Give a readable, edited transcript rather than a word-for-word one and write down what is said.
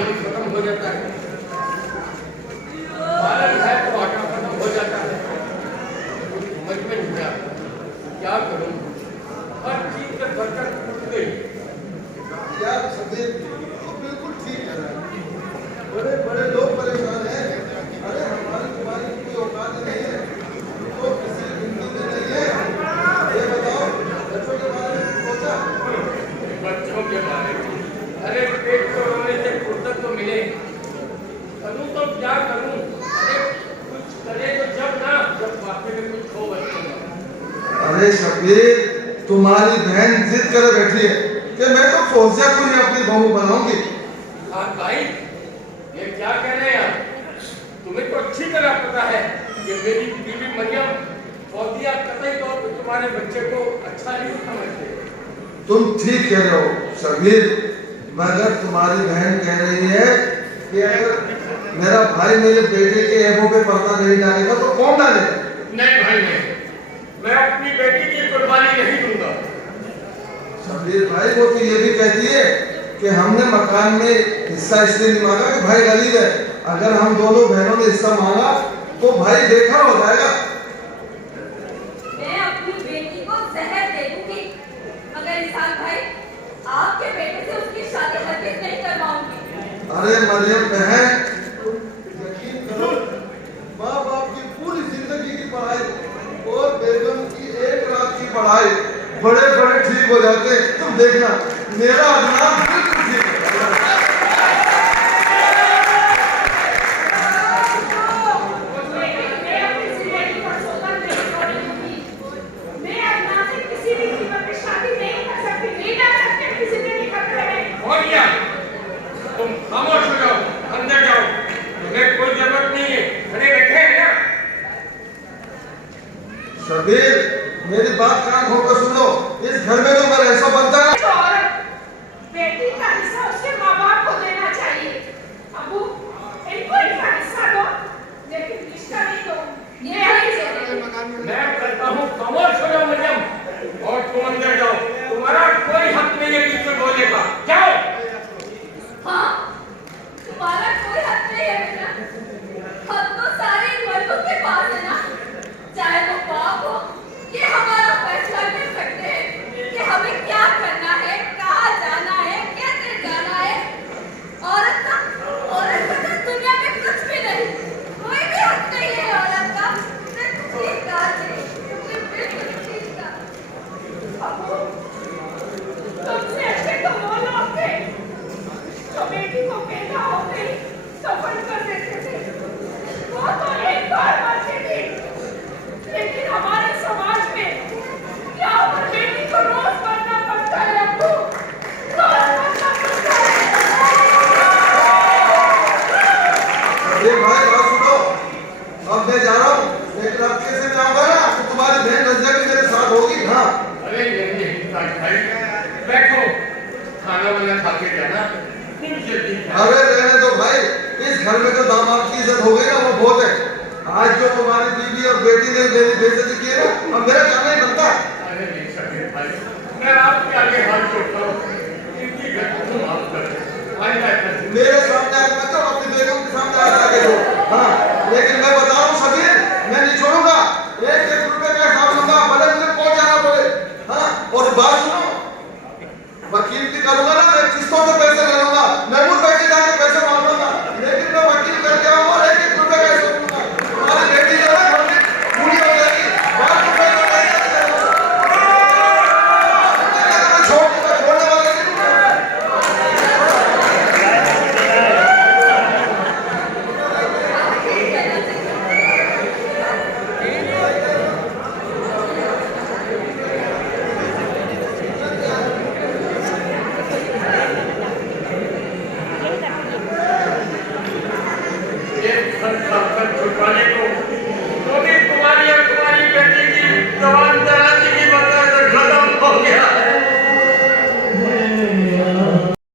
पानी खत्म हो जाता है, बालन है तो आटा खत्म हो जाता है। समझ में नहीं आता क्या करूं, हर चीज से बरकत टूट गई। यार सफेद तो बिल्कुल ठीक है, बड़े बड़े लोग परेशान हैं। अरे हमारी तुम्हारी कोई औकात नहीं है, तो किसी जिंदगी में नहीं है। ये बताओ बच्चों के बारे में सोचा? बच्चों के बारे में अरे पेट को रोने से फुर्सत तो मिले, करूं तो क्या करूं? अरे कुछ करे तो जब वाकई में कुछ हो बच्चों में। अरे शबीर, तुम्हारी बहन जिद कर बैठी है कि मैं तो फौजिया को ही अपनी बहू बनाऊंगी। हाँ भाई, ये क्या कह रहे हैं आप? तुम्हें तो अच्छी तरह पता है कि मेरी बीवी मरियम फौजिया कतई तौर पर तुम्हारे बच्चे को अच्छा नहीं समझते। तुम ठीक कह रहे हो शबीर, मगर तुम्हारी बहन कह रही है कि अगर मेरा भाई मेरे बेटे के ऐबों पे पर्दा नहीं डालेगा तो कौन डालेगा? नहीं भाई नहीं, मैं अपनी बेटी की कुर्बानी नहीं दूंगा। शबीर भाई, वो तो ये भी कहती है कि हमने मकान में हिस्सा इसलिए नहीं मांगा कि भाई गरीब है, अगर हम दोनों बहनों ने हिस्सा मांगा तो भाई देखा हो जाएगा। मैं अपनी बेटी को जहर दे दूंगी अगर इरफान भाई आपके बेटे से उसकी शादी हरगिज़ नहीं करवाऊंगी। अरे मरियम बहन, यकीन करो, माँ बाप की पूरी जिंदगी की पढ़ाई और बेगम की एक रात की पढ़ाई बड़े बड़े ठीक हो जाते हैं। तुम देखना, मेरा अदनान बिल्कुल ठीक है। तुम खामोश हो जाओ, अंदर जाओ, तुम्हें कोई जरूरत नहीं है, खड़े बैठे हैं ना। शबीर, मेरी बात कान खोल कर सुनो, इस घर में तो मैं ऐसा बनता है। बेटी का हिस्सा उसके माँ बाप को देना चाहिए। अबू, इनको इनका हिस्सा दो, लेकिन रिश्ता नहीं दो। मैं कहता हूँ खामोश हो जाओ मरियम, और तुम अंदर जाओ, तुम्हारा कोई हक नहीं है बीच में बोलने का। जाओ। हाँ, तुम्हारा कोई हक नहीं है बेटा, हक तो सारे मर्दों के पास है ना, चाहे वो बाप हो, ये हमारा फैसला कर सकते हैं कि हमें क्या करना है, कहाँ जाना है, कैसे जाना है। औरत का तो दुनिया में कुछ भी नहीं, कोई भी हक नहीं है औरत का। ठीक कहा जी, तुमने बिल्कुल ठीक कहा। अबू, तुमसे अच्छे तो वो लोग थे जो बेटी को पैदा हो गई सफल कर देते थे। वो तो एक बार मरती थी, लेकिन हमारे समाज में क्या पर बेटी को रोज मरना पड़ता है अबू, रोज मरना पड़ता है। अरे भाई बात सुनो, अब मैं जा रहा हूँ, लेकिन अब कैसे मैं आऊंगा ना तो तुम्हारी बहन रंजा भी मेरे साथ होगी। हाँ अरे नहीं भाई, बैठो, खाना वाना खा के जाना। अरे रहने दो भाई, इस घर में तो दामाद की इज्जत हो गई ना, वो बहुत है। आज जो तुम्हारी बीवी और बेटी ने मेरी बेइज्जती की है ना, अब मेरा जाना ही बनता है। अरे नहीं सकते भाई, मैं आपके आगे हाथ जोड़ता हूँ, इनकी गलती को माफ कर दो।